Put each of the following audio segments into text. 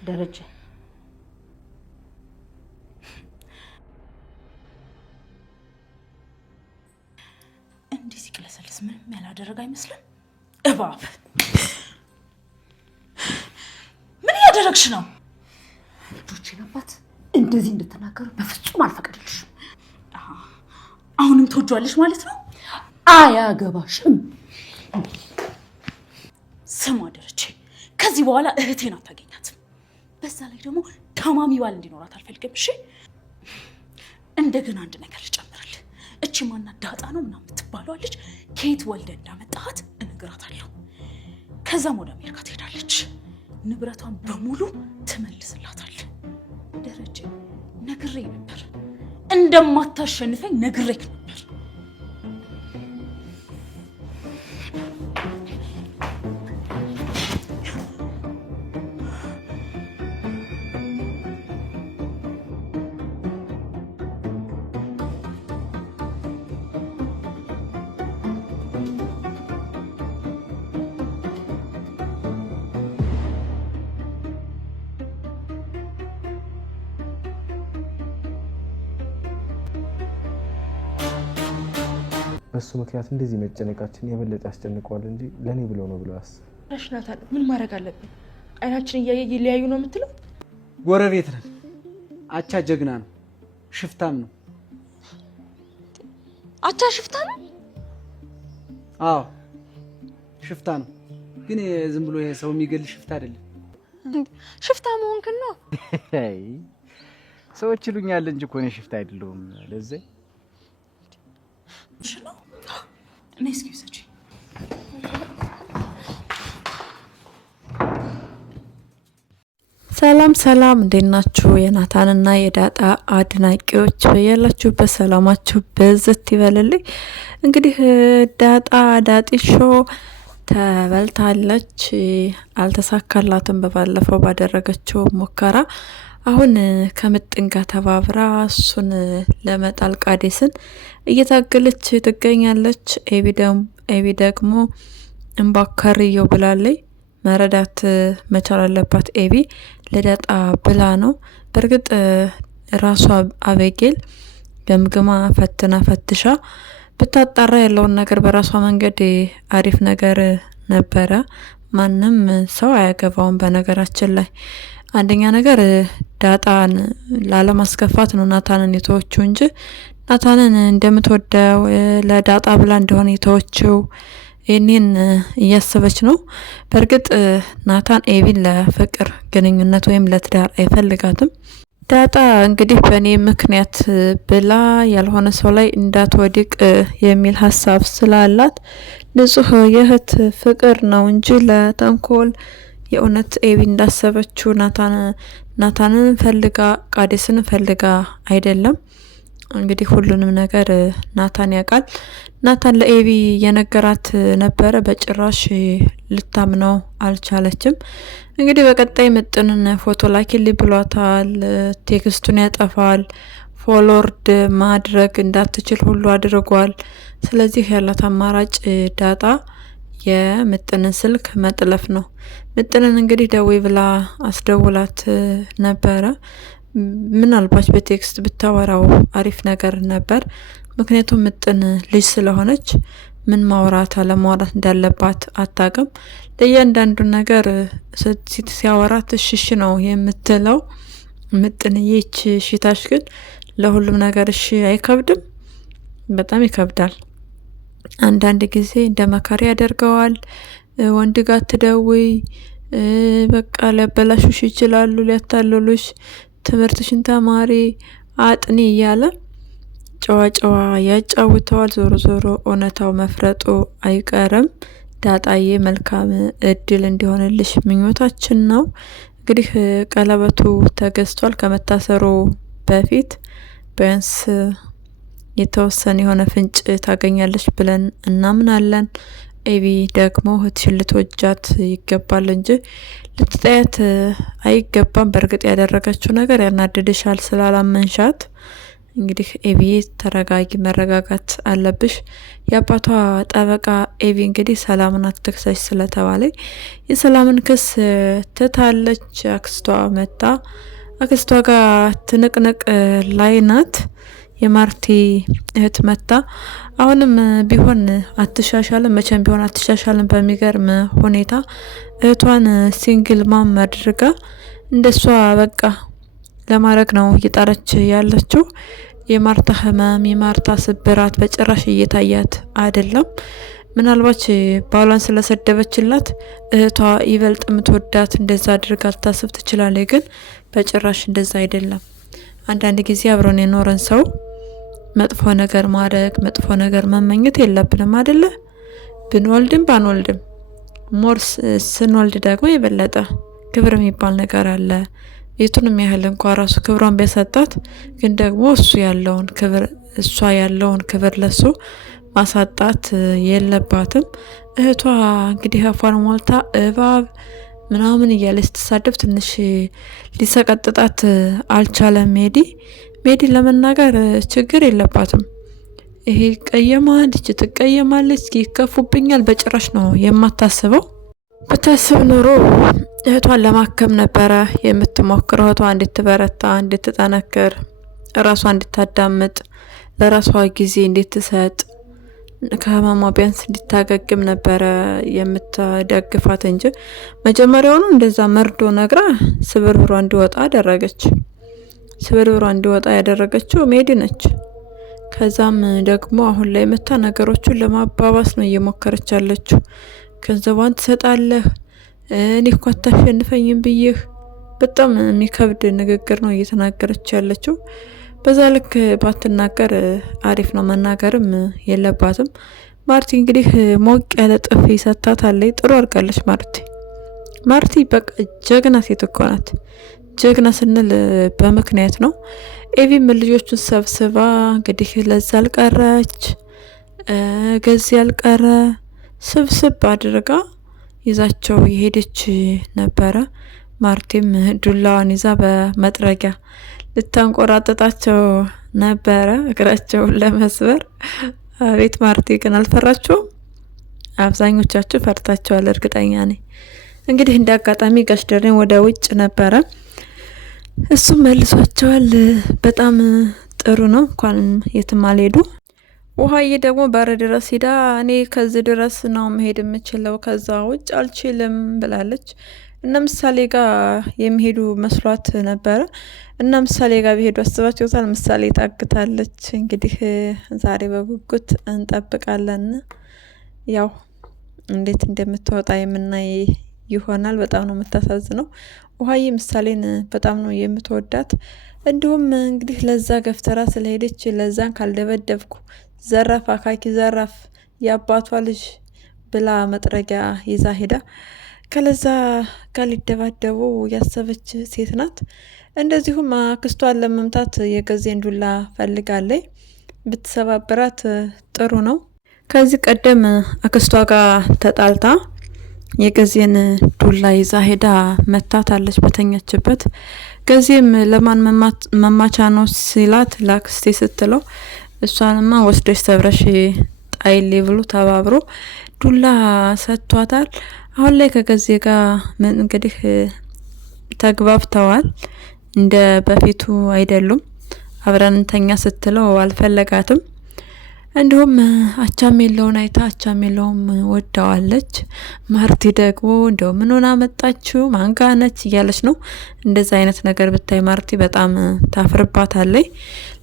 ደረጀ እንዲህ ሲቅለሰልስ ምንም ያላደረገ አይመስልም። እባብ ምን ያደረግሽ ነው? ልጆቼን አባት እንደዚህ እንድትናገሩ በፍጹም አልፈቅድልሽም። አሁንም ትወጂዋለሽ ማለት ነው? አያገባሽም። ስማ ደረጀ፣ ከዚህ በኋላ እህቴን አታገኛትም። በዛ ላይ ደግሞ ታማሚ ባል እንዲኖራት አልፈልግም። እሺ? እንደገና አንድ ነገር ልጨምርልህ። እቺ ማናት ዳጣ ነው ምናምን የምትባለው ልጅ ከየት ወልደ እንዳመጣሃት እነግራታለሁ። ከዛም ወደ አሜሪካ ትሄዳለች። ንብረቷን በሙሉ ትመልስላታል። ደረጀ ነግሬ ነበር፣ እንደማታሸንፈኝ ነግሬክ ነበር። በሱ ምክንያት እንደዚህ መጨነቃችን የበለጠ ያስጨንቀዋል እንጂ ለኔ ብሎ ነው ብሎ ያስብ። ረሽናታል ምን ማድረግ አለብን? አይናችን እያየ ይለያዩ ነው የምትለው? ጎረቤት ነን። አቻ ጀግና ነው፣ ሽፍታም ነው። አቻ ሽፍታ ነው? አዎ ሽፍታ ነው። ግን ዝም ብሎ ይሄ ሰው የሚገል ሽፍታ አይደለም። ሽፍታ መሆንክን ነው። ሰዎች ይሉኛል እንጂ እኮ እኔ ሽፍታ አይደለሁም። ለዚህ ሽነው እኔ እስኪውሰጂ ሰላም ሰላም፣ እንዴት ናችሁ? የናታንና የዳጣ አድናቂዎች ያላችሁበት ሰላማችሁ በዝት ይበልልኝ። እንግዲህ ዳጢሾ ተበልታለች፣ አልተሳካላትም በባለፈው ባደረገችው ሙከራ። አሁን ከምጥን ጋር ተባብራ እሱን ለመጣል ቃዴስን እየታገለች ትገኛለች። ኤቢ ደግሞ እንባከርየው ብላለች። መረዳት መቻል አለባት። ኤቢ ለዳጣ ብላ ነው። በእርግጥ ራሷ አቤጌል ገምግማ ፈትና ፈትሻ ብታጣራ ያለውን ነገር በራሷ መንገድ አሪፍ ነገር ነበረ። ማንም ሰው አያገባውም። በነገራችን ላይ አንደኛ ነገር ዳጣን ላለማስከፋት ነው ናታንን የተወችው እንጂ ናታንን እንደምትወደው ለዳጣ ብላ እንደሆነ የተወችው ይህንን እያሰበች ነው። በእርግጥ ናታን ኤቢን ለፍቅር ግንኙነት ወይም ለትዳር አይፈልጋትም። ዳጣ እንግዲህ በእኔ ምክንያት ብላ ያልሆነ ሰው ላይ እንዳትወድቅ የሚል ሀሳብ ስላላት ንጹህ የእህት ፍቅር ነው እንጂ ለተንኮል የእውነት ኤቢ እንዳሰበችው ናታንን ፈልጋ ቃዴስን ፈልጋ አይደለም። እንግዲህ ሁሉንም ነገር ናታን ያውቃል። ናታን ለኤቢ የነገራት ነበረ፣ በጭራሽ ልታምነው አልቻለችም። እንግዲህ በቀጣይ ምጥንን ፎቶ ላኪልኝ ብሏታል። ቴክስቱን ያጠፋል። ፎሎወርድ ማድረግ እንዳትችል ሁሉ አድርጓል። ስለዚህ ያላት አማራጭ ዳጣ የምጥንን ስልክ መጥለፍ ነው። ምጥንን እንግዲህ ደዌ ብላ አስደውላት ነበረ። ምናልባት በቴክስት ብታወራው አሪፍ ነገር ነበር። ምክንያቱም ምጥን ልጅ ስለሆነች ምን ማውራት አለማውራት እንዳለባት አታውቅም። ለእያንዳንዱ ነገር ሲያወራት እሺ ነው የምትለው። ምጥን ይህች ሽታሽ ግን ለሁሉም ነገር እሺ አይከብድም? በጣም ይከብዳል። አንዳንድ ጊዜ እንደ መካሪ ያደርገዋል። ወንድ ጋር ትደውይ፣ በቃ ሊያበላሹሽ ይችላሉ፣ ሊያታልሉሽ፣ ትምህርትሽን ተማሪ አጥኒ እያለ ጨዋ ያጫውተዋል። ዞሮ ዞሮ እውነታው መፍረጡ አይቀርም። ዳጣዬ መልካም እድል እንዲሆንልሽ ምኞታችን ነው። እንግዲህ ቀለበቱ ተገዝቷል። ከመታሰሩ በፊት ቢያንስ የተወሰነ የሆነ ፍንጭ ታገኛለች ብለን እናምናለን። ኤቢ ደግሞ እህትሽን ልትወጃት ይገባል እንጂ ልትጠያት አይገባም። በእርግጥ ያደረገችው ነገር ያናድድሻል ስላላመንሻት እንግዲህ ኤቪ ተረጋጊ፣ መረጋጋት አለብሽ። የአባቷ ጠበቃ ኤቪ እንግዲህ ሰላምን አትክሰሽ ስለተባለ የሰላምን ክስ ትታለች። አክስቷ መጣ አክስቷ ጋር ትንቅንቅ ላይ ናት። የማርቲ እህት መጣ። አሁንም ቢሆን አትሻሻልም፣ መቼም ቢሆን አትሻሻልም። በሚገርም ሁኔታ እህቷን ሲንግል ማም አድርጋ እንደሷ በቃ ለማድረግ ነው እየጣረች ያለችው። የማርታ ህመም፣ የማርታ ስብራት በጭራሽ እየታያት አይደለም። ምናልባት ባሏን ስለሰደበችላት እህቷ ይበልጥ የምትወዳት እንደዛ አድርጋ ልታስብ ትችላለች። ግን በጭራሽ እንደዛ አይደለም። አንዳንድ ጊዜ አብረን የኖረን ሰው መጥፎ ነገር ማድረግ፣ መጥፎ ነገር መመኘት የለብንም አይደለ? ብንወልድም ባንወልድም ሞርስ ስንወልድ ደግሞ የበለጠ ክብር የሚባል ነገር አለ። የቱንም ያህል እንኳ ራሱ ክብሯን ቢያሳጣት ግን ደግሞ እሱ ያለውን ክብር እሷ ያለውን ክብር ለሱ ማሳጣት የለባትም። እህቷ እንግዲህ አፏን ሞልታ እባብ ምናምን እያለች ስትሳደብ ትንሽ ሊሰቀጥጣት አልቻለም። ሜዲ ለመናገር ችግር የለባትም። ይሄ ቀየማለች፣ ትቀየማለች፣ ይከፉብኛል በጭራሽ ነው የማታስበው። ብታስብ ኖሮ እህቷን ለማከም ነበረ የምትሞክረው። እህቷ እንድትበረታ፣ እንድትጠነክር፣ ራሷ እንድታዳምጥ፣ ለራሷ ጊዜ እንድትሰጥ፣ ከህመሟ ቢያንስ እንድታገግም ነበረ የምትደግፋት እንጂ መጀመሪያውኑ እንደዛ መርዶ ነግራ ስብርብሯ እንዲወጣ አደረገች። ስብርብሯ እንዲወጣ ያደረገችው ሜዲ ነች። ከዛም ደግሞ አሁን ላይ መታ ነገሮቹን ለማባባስ ነው እየሞከረች ያለችው። ገንዘቧን ትሰጣለህ፣ እኔ እኮ አታሸንፈኝም ብዬህ፣ በጣም የሚከብድ ንግግር ነው እየተናገረች ያለችው። በዛ ልክ ባትናገር አሪፍ ነው፣ መናገርም የለባትም። ማርቲ እንግዲህ ሞቅ ያለ ጥፊ ሰጥታታለች። ጥሩ አድርጋለች ማርቲ በቃ ጀግና ሴት እኮ ናት። ጀግና ስንል በምክንያት ነው። ኤቪም ልጆቹን ሰብስባ እንግዲህ ለዛ አልቀረች ገዚ ያልቀረ ስብስብ አድርጋ ይዛቸው የሄደች ነበረ። ማርቲም ዱላዋን ይዛ በመጥረጊያ ልታንቆራጥጣቸው ነበረ እግራቸውን ለመስበር። አቤት ማርቲ ግን አልፈራችሁም? አብዛኞቻችሁ ፈርታቸዋል እርግጠኛ ነኝ። እንግዲህ እንደ አጋጣሚ ጋሽ ደሬን ወደ ውጭ ነበረ፣ እሱም መልሷቸዋል። በጣም ጥሩ ነው፣ እንኳን የትም አልሄዱ። ውሃዬ ደግሞ በር ድረስ ሂዳ እኔ ከዚህ ድረስ ነው መሄድ የምችለው ከዛ ውጭ አልችልም ብላለች። እና ምሳሌ ጋር የሚሄዱ መስሏት ነበረ። እና ምሳሌ ጋር ቢሄዱ አስባችሁታል? ምሳሌ ታግታለች። እንግዲህ ዛሬ በጉጉት እንጠብቃለን። ያው እንዴት እንደምትወጣ የምናይ ይሆናል። በጣም ነው የምታሳዝነው። ውሃዬ ምሳሌን በጣም ነው የምትወዳት። እንዲሁም እንግዲህ ለዛ ገፍተራ ስለሄደች ለዛን ካልደበደብኩ ዘራፍ አካኪ ዘራፍ የአባቷ ልጅ ብላ መጥረጊያ ይዛ ሄዳ ከለዛ ጋር ሊደባደቡ ያሰበች ሴት ናት። እንደዚሁም አክስቷን ለመምታት የገዜን ዱላ ፈልጋለች። ብትሰባብራት ጥሩ ነው። ከዚህ ቀደም አክስቷ ጋር ተጣልታ የገዜን ዱላ ይዛ ሄዳ መታታለች በተኛችበት። ገዜም ለማን መማቻ ነው ሲላት ላክስቴ ስትለው እሷንማ ወስደሽ ሰብረሽ ጣይሌ ብሎ ተባብሮ ዱላ ሰጥቷታል። አሁን ላይ ከገዜ ጋር እንግዲህ ተግባብተዋል። እንደ በፊቱ አይደሉም። አብረን እንተኛ ስትለው አልፈለጋትም። እንዲሁም አቻሜለውን አይታ አቻሜለውም ወዳዋለች። ማርቲ ደግሞ እንደው ምን ሆና መጣችው ማንጋ ነች እያለች ነው። እንደዛ አይነት ነገር ብታይ ማርቲ በጣም ታፍርባታለች።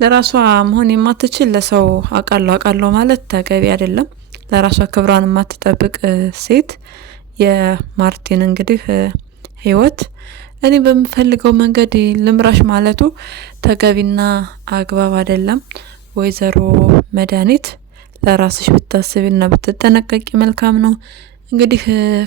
ለራሷ መሆን የማትችል ለሰው አቃለው ማለት ተገቢ አይደለም። ለራሷ ክብሯን የማትጠብቅ ሴት የማርቲን እንግዲህ ህይወት እኔ በምፈልገው መንገድ ልምራሽ ማለቱ ተገቢና አግባብ አይደለም። ወይዘሮ መድኃኒት ለራስሽ ብታስቢና ብትጠነቀቂ መልካም ነው። እንግዲህ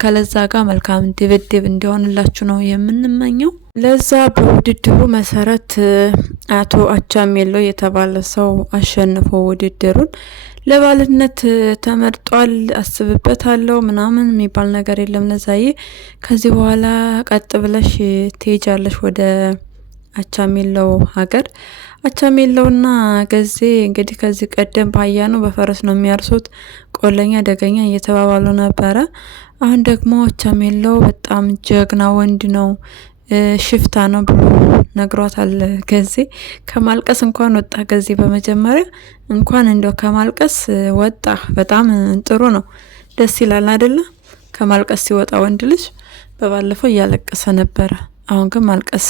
ከለዛ ጋር መልካም ድብድብ እንዲሆንላችሁ ነው የምንመኘው። ለዛ በውድድሩ መሰረት አቶ አቻሜለው የተባለ ሰው አሸንፎ ውድድሩን ለባልነት ተመርጧል። አስብበታለሁ ምናምን የሚባል ነገር የለም። ለዛዬ ከዚህ በኋላ ቀጥ ብለሽ ትሄጃለሽ ወደ አቻሜለው ሀገር። አቻሜለውና ገዜ እንግዲህ ከዚህ ቀደም ባያ ነው በፈረስ ነው የሚያርሱት ቆለኛ ደገኛ እየተባባሉ ነበረ። አሁን ደግሞ አቻሜለው በጣም ጀግና ወንድ ነው ሽፍታ ነው ብሎ ነግሯታል። ገዜ ከማልቀስ እንኳን ወጣ። ገዜ በመጀመሪያ እንኳን እንደው ከማልቀስ ወጣ። በጣም ጥሩ ነው፣ ደስ ይላል አይደለ? ከማልቀስ ሲወጣ ወንድ ልጅ። በባለፈው እያለቀሰ ነበረ፣ አሁን ግን ማልቀስ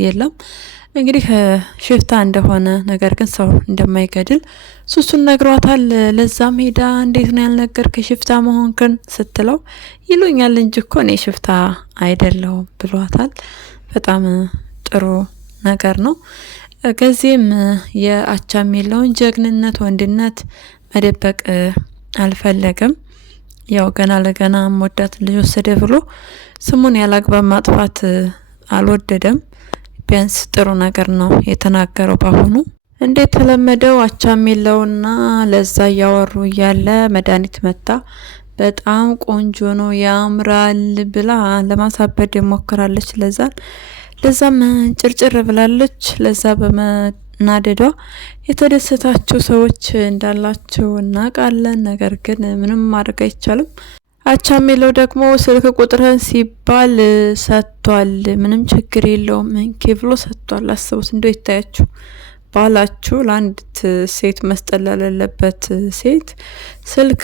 የለም። እንግዲህ ሽፍታ እንደሆነ ነገር ግን ሰው እንደማይገድል ሱሱን ነግሯታል። ለዛም ሄዳ እንዴት ነው ያልነገርከ ሽፍታ መሆንክን ስትለው ይሉኛል እንጂ እኮ እኔ ሽፍታ አይደለሁም ብሏታል። በጣም ጥሩ ነገር ነው። ገዜም የአቻሜለውን ጀግንነት ወንድነት መደበቅ አልፈለገም። ያው ገና ለገና ወዳት ልጅ ወሰደ ብሎ ስሙን ያላግባብ ማጥፋት አልወደደም። ቢያንስ ጥሩ ነገር ነው የተናገረው። ባሁኑ እንዴት ተለመደው አቻሜለውና ለዛ ያወሩ ያለ መድኃኒት መታ በጣም ቆንጆ ነው ያምራል ብላ ለማሳበድ ሞክራለች። ለዛም ጭርጭር ብላለች። ለዛ በመናደዷ የተደሰታችሁ ሰዎች እንዳላችሁ እናውቃለን። ነገር ግን ምንም ማድረግ አይቻልም። አቻሜለው ደግሞ ስልክ ቁጥርን ሲባል ሰጥቷል። ምንም ችግር የለውም እንኪ ብሎ ሰጥቷል። አስቡት እንደው ይታያችሁ ባላችሁ ለአንዲት ሴት መስጠት ለሌለበት ሴት ስልክ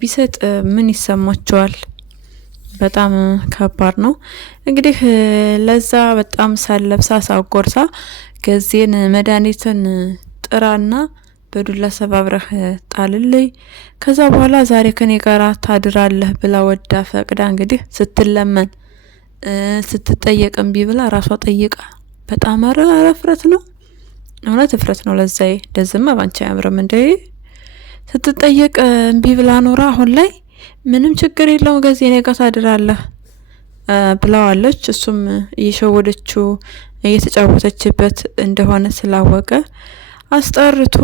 ቢሰጥ ምን ይሰማቸዋል? በጣም ከባድ ነው። እንግዲህ ለዛ በጣም ሳለብሳ ሳጎርሳ ገዜን መድኃኒትን ጥራና በዱላ ሰባብረህ ጣልልኝ፣ ከዛ በኋላ ዛሬ ከኔ ጋር ታድራለህ ብላ ወዳ ፈቅዳ እንግዲህ ስትለመን ስትጠየቅ እምቢ ብላ ራሷ ጠይቃ በጣም እፍረት ነው፣ እውነት እፍረት ነው። ለዛዬ ደዝማ ባንቺ አያምርም እንዴ? ስትጠየቅ እምቢ ብላ ኖራ አሁን ላይ ምንም ችግር የለውም ገዜ እኔ ጋር ታድራለህ ብላዋለች። እሱም እየሸወደችው እየተጫወተችበት እንደሆነ ስላወቀ አስጠርቶ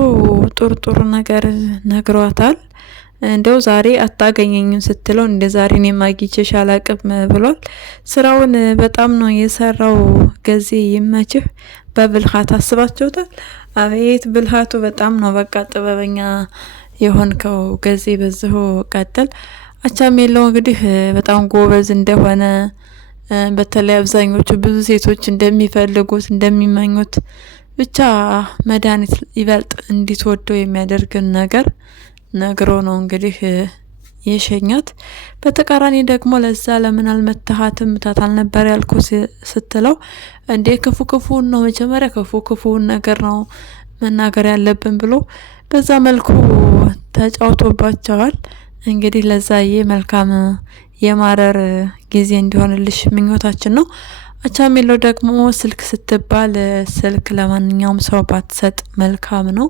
ጥሩ ነገር ነግሯታል። እንደው ዛሬ አታገኘኝም ስትለው እንደ ዛሬ እኔ ማግኘትሽ አላቅም ብሏል። ስራውን በጣም ነው የሰራው። ገዜ ይመችህ። በብልሃት አስባችሁታል? አቤት ብልሃቱ በጣም ነው በቃ ጥበበኛ የሆንከው ገዜ። በዚሁ ቀጥል። አቻሜለው እንግዲህ በጣም ጎበዝ እንደሆነ በተለይ አብዛኞቹ ብዙ ሴቶች እንደሚፈልጉት እንደሚመኙት ብቻ መድኃኒት ይበልጥ እንዲትወደው የሚያደርግን ነገር ነግሮ ነው እንግዲህ የሸኛት። በተቃራኒ ደግሞ ለዛ ለምን አልመታሃትም ምታት አልነበር ያልኩ ስትለው እንዴ ክፉን ነው መጀመሪያ ክፉን ነገር ነው መናገር ያለብን ብሎ በዛ መልኩ ተጫውቶባቸዋል። እንግዲህ ለዛዬ መልካም የማረር ጊዜ እንዲሆንልሽ ምኞታችን ነው። አቻሜለው ደግሞ ስልክ ስትባል ስልክ ለማንኛውም ሰው ባትሰጥ መልካም ነው።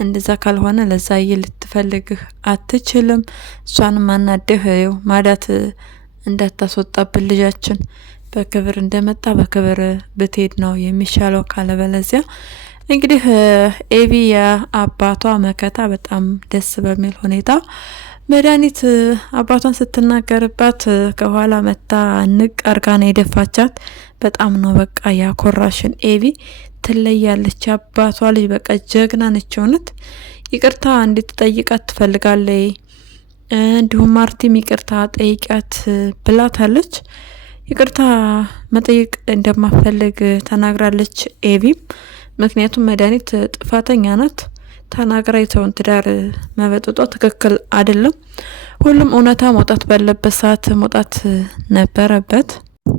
እንደዛ ካልሆነ ለዛዬ ልትፈልግህ አትችልም። እሷንም አናደህ ማዳት እንዳታስወጣብን ልጃችን በክብር እንደመጣ በክብር ብትሄድ ነው የሚሻለው። ካለበለዚያ እንግዲህ ኤቪ የአባቷ መከታ በጣም ደስ በሚል ሁኔታ መድኃኒት አባቷን ስትናገርባት ከኋላ መታ ንቅ አርጋ ነው የደፋቻት። በጣም ነው በቃ ያኮራሽን ኤቪ ትለያለች። አባቷ ልጅ በቃ ጀግና ነች። እውነት ይቅርታ እንድትጠይቃት ትፈልጋለች። እንዲሁም ማርቲም ይቅርታ ጠይቂያት ብላታለች። ይቅርታ መጠየቅ እንደማፈልግ ተናግራለች ኤቪም። ምክንያቱም መድኃኒት ጥፋተኛ ናት። ተናግራ የተውን ትዳር መበጥጧ ትክክል አይደለም። ሁሉም እውነታ መውጣት ባለበት ሰዓት መውጣት ነበረበት።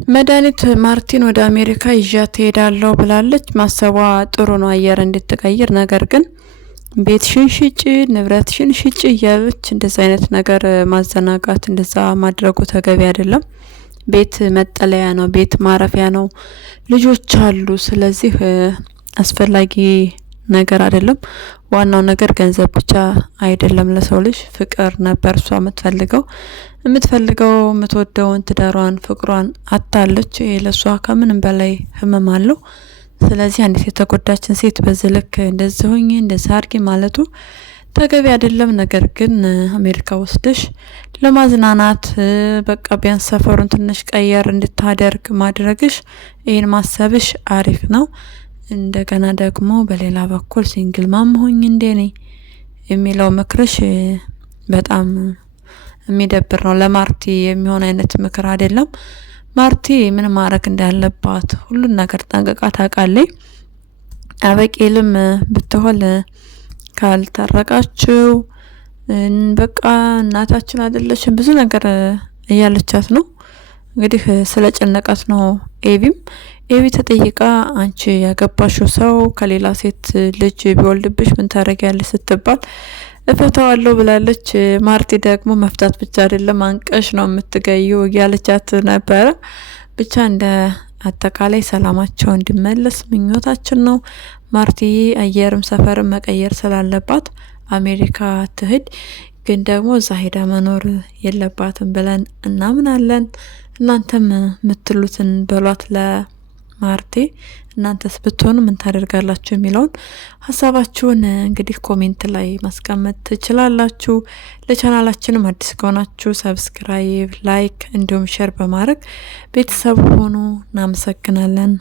መድኃኒት ማርቲን ወደ አሜሪካ ይዣት ትሄዳለሁ ብላለች። ማሰቧ ጥሩ ነው አየር እንድትቀይር። ነገር ግን ቤትሽን ሽጪ ንብረትሽን ሽጪ እያለች እንደዛ አይነት ነገር ማዘናጋት እንደዛ ማድረጉ ተገቢ አይደለም። ቤት መጠለያ ነው፣ ቤት ማረፊያ ነው፣ ልጆች አሉ። ስለዚህ አስፈላጊ ነገር አይደለም። ዋናው ነገር ገንዘብ ብቻ አይደለም። ለሰው ልጅ ፍቅር ነበር እሷ የምትፈልገው የምትወደውን ትዳሯን ፍቅሯን አታለች። ለሷ ከምንም በላይ ህመም አለው። ስለዚህ አንዲት የተጎዳችን ሴት በዚህ ልክ እንደዚህ ሆኜ እንደዚህ አርጊ ማለቱ ተገቢ አይደለም። ነገር ግን አሜሪካ ወስደሽ ለማዝናናት በቃ ቢያንስ ሰፈሩን ትንሽ ቀየር እንድታደርግ ማድረግሽ ይሄን ማሰብሽ አሪፍ ነው። እንደገና ደግሞ በሌላ በኩል ሲንግል ማም ሆኝ እንዴ ነኝ የሚለው ምክርሽ በጣም የሚደብር ነው። ለማርቲ የሚሆን አይነት ምክር አይደለም። ማርቲ ምን ማድረግ እንዳለባት ሁሉን ነገር ጠንቅቃ ታውቃለች። አበቄልም ብትሆን ካልታረቃችሁ በቃ እናታችን አይደለችም ብዙ ነገር እያለቻት ነው። እንግዲህ ስለ ጨነቃት ነው። ኤቪ ተጠይቃ አንቺ ያገባሽው ሰው ከሌላ ሴት ልጅ ቢወልድብሽ ምን ታረጊያለሽ ስትባል እፈታዋለሁ ብላለች። ማርቲ ደግሞ መፍታት ብቻ አይደለም አንቀሽ ነው የምትገዩ እያለቻት ነበረ። ብቻ እንደ አጠቃላይ ሰላማቸው እንዲመለስ ምኞታችን ነው። ማርቲ አየርም ሰፈርም መቀየር ስላለባት አሜሪካ ትሄድ፣ ግን ደግሞ እዛ ሄዳ መኖር የለባትም ብለን እናምናለን። እናንተም የምትሉትን በሏት ለማርቲ። እናንተስ ብትሆኑ ምን ታደርጋላችሁ የሚለውን ሀሳባችሁን እንግዲህ ኮሜንት ላይ ማስቀመጥ ትችላላችሁ። ለቻናላችንም አዲስ ከሆናችሁ ሰብስክራይብ፣ ላይክ እንዲሁም ሼር በማድረግ ቤተሰብ ሆኑ። እናመሰግናለን።